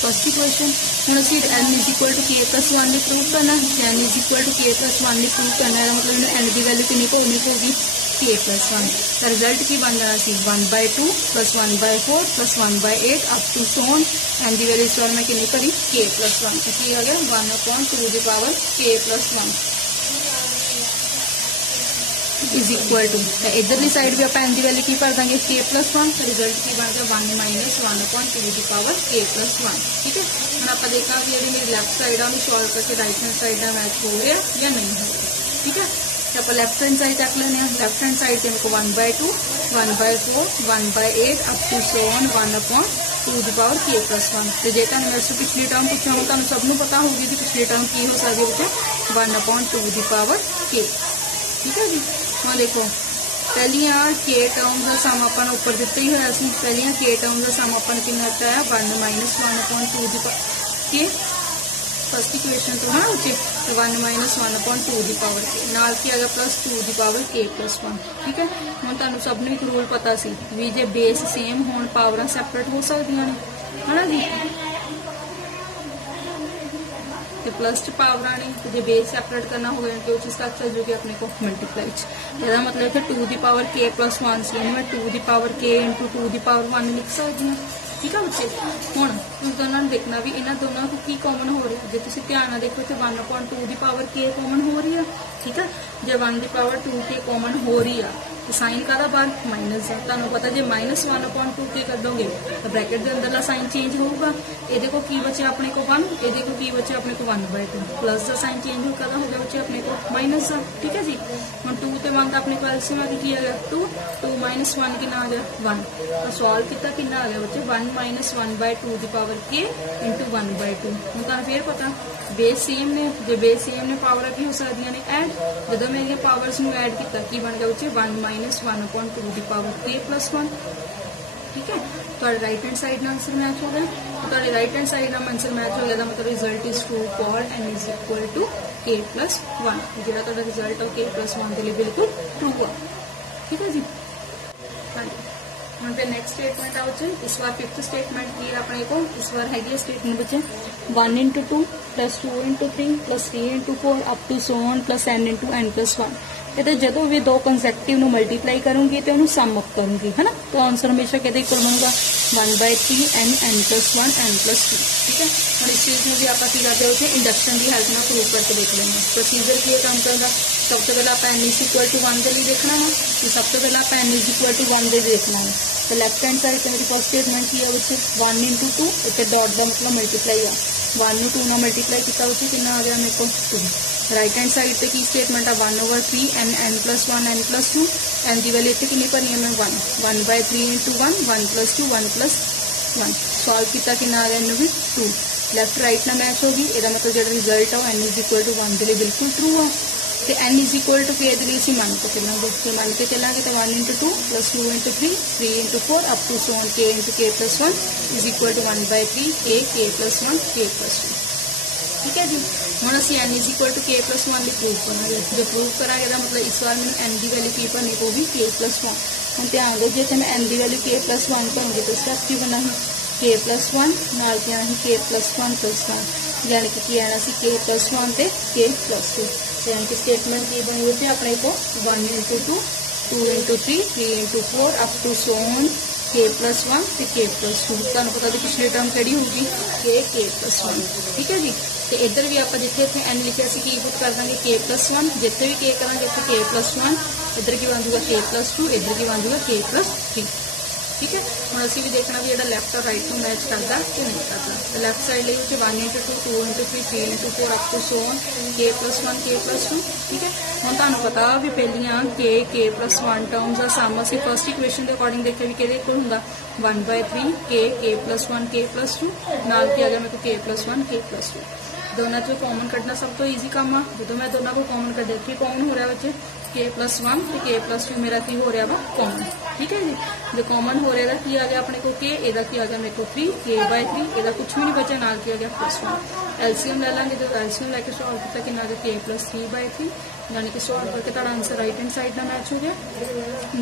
First equation हम असी n is equal to k plus 1 ने prove करना। n is equal to k plus 1 ने prove करना है मतलब n की value कितनी होगी k प्लस 1। तो रिजल्ट की बन जाना सी 1/2 plus 1/4 plus 1/8 up to so on n की वैल्यू इस बार मैं कितनी करी k प्लस 1 की आ गया 1 upon 2 the power k plus 1 is equal to. इधरली साइड भी आप n की वैल्यू की भर देंगे k प्लस 1। तो रिजल्ट की बन गया 1 माइनस 1 अपॉन 2 दी पावर k प्लस 1। ठीक है, हम आप देखा कि जी मेरी लैफ्ट साइड है सॉल्व करके राइट हैंड साइड का मैच हो रहा या नहीं हो रहा। ठीक है, तो आप लैफ्ट हैंड साइड चक लेने। लैफ्ट हैंड साइड से मेरे को 1/2 1/4 1/8 up to so on 1 upon 2 the power k plus 1। तो जे तुम मेरे से पिछली टर्म पूछा हो तो सबनों पता होगी कि पिछली टर्म की हो सकती है 1 अपॉन 2 दी पावर k। ठीक है जी, हाँ देखो पहलियां के टर्म का सम अपन ऊपर दिता ही होया सी। पहलियां के टर्म का सम अपन कितना दिता है 1 माइनस 1 अपॉन 2 दी पावर k फर्स्ट इक्वेशन तो हाँ बच्चे। तो 1 माइनस 1 अपॉन 2 दी पावर k नाल की आ गया प्लस 2 दी पावर k प्लस 1। ठीक है, हम तुहानू सबनूं एक रूल पता सी भी जे बेस सेम होण पावरां सैपरेट हो सकदियां ने है ना जी। तो प्लस च पावर ने तो जो बेस सैपरेट करना हो तो वो चीज़ कब चल जाएगी अपने को मल्टीप्लाई। इसका मतलब है 2 दी पावर k प्लस 1 से मैं 2 दी power k into 2 the power 1 लिख सकती हूँ। ठीक है बच्चे, हुण ਉਸ ਦੋਨਾਂ ਨੂੰ ਦੇਖਣਾ ਵੀ ਇਹਨਾਂ ਦੋਨਾਂ ਤੋਂ ਕੀ ਕਾਮਨ ਹੋ ਰਿਹਾ। ਜੇ ਤੁਸੀਂ ਧਿਆਨ ਨਾਲ ਦੇਖੋ ਤੇ 1/2 ਦੀ ਪਾਵਰ k ਕਾਮਨ ਹੋ ਰਹੀ ਆ, ਠੀਕ ਆ। ਜੇ 1 ਦੀ ਪਾਵਰ 2k ਕਾਮਨ ਹੋ ਰਹੀ ਆ ਤੇ ਸਾਈਨ ਕਾਹਦਾ ਬਾਹਰ ਮਾਈਨਸ ਆ। ਤੁਹਾਨੂੰ ਪਤਾ ਜੇ -1/2k ਕੱਢੋਗੇ ਤਾਂ ਬ੍ਰੈਕਟ ਦੇ ਅੰਦਰਲਾ ਸਾਈਨ ਚੇਂਜ ਹੋਊਗਾ। ਇਹਦੇ ਕੋਲ ਕੀ ਬਚਿਆ ਆਪਣੇ ਕੋਲ 1, ਇਹਦੇ ਕੋਲ ਕੀ ਬਚਿਆ ਆਪਣੇ ਕੋਲ 1/2, ਪਲੱਸ ਦਾ ਸਾਈਨ ਚੇਂਜ ਹੋ ਕਾਹਦਾ ਹੋ ਗਿਆ ਬੱਚੇ ਆਪਣੇ ਕੋਲ ਮਾਈਨਸ ਦਾ, ਠੀਕ ਹੈ ਜੀ। ਹੁਣ 2 ਤੇ 1 ਦਾ ਆਪਣੇ ਕੋਲ ਐਲਸੀਐਮ ਆ ਗਈ, ਕੀ ਆ ਗਿਆ 2, 2 - 1 ਕਿੰਨਾ ਆ ਗਿਆ 1। ਤਾਂ ਸੋਲਵ ਕੀਤਾ ਕਿੰਨਾ ਆ ਗਿਆ ਬੱਚੇ 1 - 1/2 ਦੀ ਪਾਵਰ k × 1/2। ਹੁਣ ਤੁਹਾਨੂੰ ਫੇਰ ਪਤਾ ਬੇਸ ਸੇਮ ਨੇ, ਜੇ ਬੇਸ ਸੇਮ ਨੇ ਪਾਵਰਾਂ ਕੀ ਹੋ ਸਕਦੀਆਂ ਨੇ ਐਡ। ਜਦੋਂ ਮੈਂ ਇਹ ਪਾਵਰਸ ਨੂੰ ਐਡ ਕੀਤਾ ਕੀ ਬਣ ਗਿਆ ਬੱਚੇ 1 - 1/2 ਦੀ ਪਾਵਰ k + 1, ਠੀਕ ਹੈ। ਤੁਹਾਡੇ ਰਾਈਟ ਹੈਂਡ ਸਾਈਡ ਨਾਲ ਆਂਸਰ ਮੈਚ ਹੋ ਗਿਆ। ਤੁਹਾਡੇ ਰਾਈਟ ਹੈਂਡ ਸਾਈਡ ਨਾਲ ਆਂਸਰ ਮੈਚ ਹੋ ਗਿਆ ਦਾ ਮਤਲਬ result is true for n = k + 1। ਜਿਹੜਾ ਤੁਹਾਡਾ ਰਿਜ਼ਲਟ ਆ k + 1 ਦੇ ਲਈ ਬਿਲਕੁਲ ਟਰੂ ਆ, ਠੀਕ ਹੈ ਜੀ। ਹਾਂਜੀ ਹੁਣ ਤੇ ਨੈਕਸਟ ਸਟੇਟਮੈਂਟ ਆ ਬੱਚੇ, ਇਸ ਵਾਰ 5th ਸਟੇਟਮੈਂਟ ਕੀ ਹੈ ਆਪਣੇ ਕੋਲ, ਇਸ ਵਾਰ ਹੈਗੀ ਹੈ ਸਟੇਟਮੈਂਟ ਬੱਚੇ 1 × 2 + 2 × 3 + 3 × 4 up to so on + n × n + 1। ਇਹਦੇ ਜਦੋਂ ਵੀ ਦੋ ਕੰਸੈਕਟਿਵ ਨੂੰ ਮਲਟੀਪਲਾਈ ਕਰੂੰਗੀ ਤੇ ਉਹਨੂੰ ਸਮ ਅਪ ਕਰੂੰਗੀ, ਹੈ ਨਾ। ਤਾਂ ਆਨਸਰ ਹਮੇਸ਼ਾ ਕਿਹਦੇ ਇਕੁਅਲ ਬਣੂਗਾ 1/3 n n + 1 n + 2, ਠੀਕ ਹੈ। ਹੁਣ ਇਸ ਚੀਜ਼ ਨੂੰ ਵੀ ਆਪਾਂ ਕੀ ਕਰਦੇ ਹਾਂ ਉੱਥੇ ਇੰਡਕਸ਼ਨ ਦੀ ਹੈਲਪ ਨਾਲ ਪ੍ਰੂਵ ਕਰਕੇ ਦੇਖ ਲੈਂਦੇ ਹਾਂ। ਪ੍ਰੋਸੀਜਰ ਕੀ ਹੈ ਕੰਮ ਕਰਨ ਦਾ, ਸਭ ਤੋਂ ਪਹਿਲਾਂ ਆਪਾਂ n = 1 ਦੇ ਲਈ ਦੇਖਣਾ ਵਾ, ਤੇ ਸਭ ਤੋਂ ਪਹਿਲਾਂ ਆਪਾਂ n = 1 ਦੇ ਲਈ ਦੇਖਣਾ ਹੈ। तो लैफ्ट हैंड साइड से मेरी फर्स्ट स्टेटमेंट की है बच्चे 1 × 2 इतने डॉट का मतलब मल्टीप्लाई आ 1 ਨੂੰ 2 ਨਾਲ मल्टीप्लाई किया बच्चे कितना आ गया मेरे को 2। राइट हैंड साइड पे की स्टेटमेंट है 1/3 n n + 1 n + 2। n की वैल्यू इतने कितनी भरनी है मैं 1 1/3 × 1 1 + 2 1 + 1 सॉल्व किया कितना आ गया इन्हों भी 2। लैफ्ट राइट ना मैच होगी, ਇਹਦਾ मतलब जो रिजल्ट है n = 1 ਦੇ ਲਈ ਬਿਲਕੁਲ ट्रू आ। ਤੇ n = k ਦੇ ਲਈ ਅਸੀਂ ਮੰਨ ਕੇ ਚੱਲਾਂਗੇ, ਜੇ ਮੰਨ ਕੇ ਚੱਲਾਂਗੇ ਤਾਂ 1 × 2 + 2 × 3 3 × 4 up to so on k × k + 1 = 1/3 k + 1 k + 2, ਠੀਕ ਹੈ ਜੀ। ਹੁਣ ਅਸੀਂ n = k + 1 ਲਈ ਪ੍ਰੂਵ ਕਰਾਂਗੇ। ਜੇ ਪ੍ਰੂਵ ਕਰਾਂਗੇ ਦਾ ਮਤਲਬ ਇਸ ਵਾਰ ਮੈਨੂੰ n ਦੀ ਵੈਲਿਊ ਕੀ ਭਰਨੀ ਪਊਗੀ k + 1। ਹੁਣ ਧਿਆਨ ਦਿਓ ਜੇ ਇੱਥੇ ਮੈਂ n ਦੀ ਵੈਲਿਊ k + 1 ਭਰੂੰਗੀ ਤਾਂ ਸਟੈਪ ਕੀ ਬਣਾ ਸੀ k + 1 ਨਾਲ ਕੀ ਆਣਾ ਸੀ k + 1 + 1, ਯਾਨੀ ਕਿ ਕੀ ਆਣਾ ਸੀ k + 1 ਤੇ k + 2। यानी कि स्टेटमेंट की बनी हुई थी अपने को 1 × 2 2 × 3 3 × 4 up to so on k + 1 ਤੇ k + 2। ਤੁਹਾਨੂੰ ਪਤਾ ਦੀ ਪਿਛਲੀ ਟਰਮ ਕਿਹੜੀ ਹੋਊਗੀ k + 1, ਠੀਕ ਹੈ ਜੀ। ਤੇ ਇੱਧਰ ਵੀ ਆਪਾਂ ਜਿੱਥੇ ਇੱਥੇ n ਲਿਖਿਆ ਸੀ ਕੀ ਪੁੱਟ ਕਰ ਦਾਂਗੇ k + 1, ਜਿੱਥੇ ਵੀ k ਕਰਾਂਗੇ ਇੱਥੇ k + 1, ਇੱਧਰ ਕੀ ਬਣ ਜਾਊਗਾ k + 2, ਇੱਧਰ ਕੀ ਬਣ ਜਾਊਗਾ k + 3, ठीक है। ਹੁਣ ਅਸੀਂ ਵੀ ਦੇਖਣਾ ਵੀ ਜਿਹੜਾ ਲੈਫਟ ਔਰ ਰਾਈਟ ਨੂੰ ਮੈਚ ਕਰਦਾ ਕਿ ਨਹੀਂ ਕਰਦਾ। ਤੇ ਲੈਫਟ ਸਾਈਡ ਲਈ ਵਿੱਚ 1 × 2 2 × 3 3 × 4 up to so on k + 1 k + 2, ਠੀਕ ਹੈ। ਹੁਣ ਤੁਹਾਨੂੰ ਪਤਾ ਵੀ ਪਹਿਲੀਆਂ k + 1 ਟਰਮਸ ਦਾ ਸਮ ਅਸੀਂ ਫਸਟ ਇਕੁਏਸ਼ਨ ਦੇ ਅਕੋਰਡਿੰਗ ਦੇਖਿਆ ਵੀ ਕਿਹਦੇ ਇਕੁਅਲ ਹੁੰਦਾ 1/3 k + 1 k + 2 ਨਾਲ ਕੀ ਆ ਗਿਆ ਮੇਰੇ ਕੋਲ k + 1 k + 2। ਦੋਨਾਂ ਚੋਂ ਕਾਮਨ ਕੱਢਣਾ ਸਭ ਤੋਂ ਈਜ਼ੀ ਕੰਮ ਆ। ਜਦੋਂ ਮੈਂ ਦੋਨਾਂ ਕੋ ਕਾਮਨ ਕੱਢਿਆ ਕੀ ਕਾਮਨ ਹੋ ਰਿਹਾ ਬੱਚੇ k + 1 ਤੇ k + 2 ਮੇਰਾ ਕੀ ਹੋ ਰਿਹਾ ਵਾ ਕਾਮਨ, ਠੀਕ ਹੈ ਜੀ। जो कॉमन हो रहा की आ गया अपने को k, ਇਹਦਾ ਕੀ ਆ ਗਿਆ ਮੇਰੇ ਕੋ 3 k/3, ਇਹਦਾ ਕੁਝ ਵੀ ਨਹੀਂ ਬਚਿਆ ਨਾਲ ਕੀ ਆ ਗਿਆ +1। ਐਲਸੀਐਮ ਲੈ ਲਾਂਗੇ, ਜਦੋਂ ਐਲਸੀਐਮ ਲੈ ਕੇ ਸੋਲਵ ਕੀਤਾ ਕਿੰਨਾ ਆ ਗਿਆ k + 3/3, यानी कि सॉल्व करके ਤੁਹਾਡਾ आंसर राइट हैंड साइड ਨਾਲ मैच हो गया।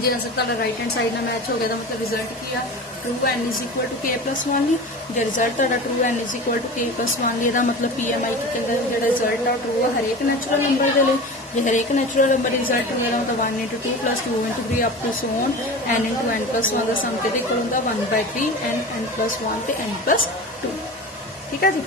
ਜੇ आंसर ਤੁਹਾਡਾ राइट हैंड साइड ਨਾਲ मैच हो गया ਤਾਂ मतलब रिजल्ट ਕੀ ਆ ट्रू n = k + 1 ਲਈ। ਜੇ ਰਿਜ਼ਲਟ ਤੁਹਾਡਾ ट्रू n = k + 1 ਲਈ ਇਹਦਾ ਮਤਲਬ PMI ਕੀ ਕਹਿੰਦਾ ਜਿਹੜਾ ਰਿਜ਼ਲਟ ਆ ਟਰੂ ਆ ਹਰੇਕ ਨੈਚੁਰਲ ਨੰਬਰ ਦੇ ਲਈ। ਜੇ ਹਰੇਕ ਨੈਚੁਰਲ ਨੰਬਰ ਰਿਜ਼ਲਟ ਹੁੰਦਾ ਤਾਂ 1 × 2 + 2 × 3 up to so on n × n + 1 ਦਾ ਸਮ ਕਿਹਦੇ ਇਕੁਅਲ ਹੁੰਦਾ 1/3 n n + 1 ਤੇ n + 2, ਠੀਕ ਹੈ ਜੀ।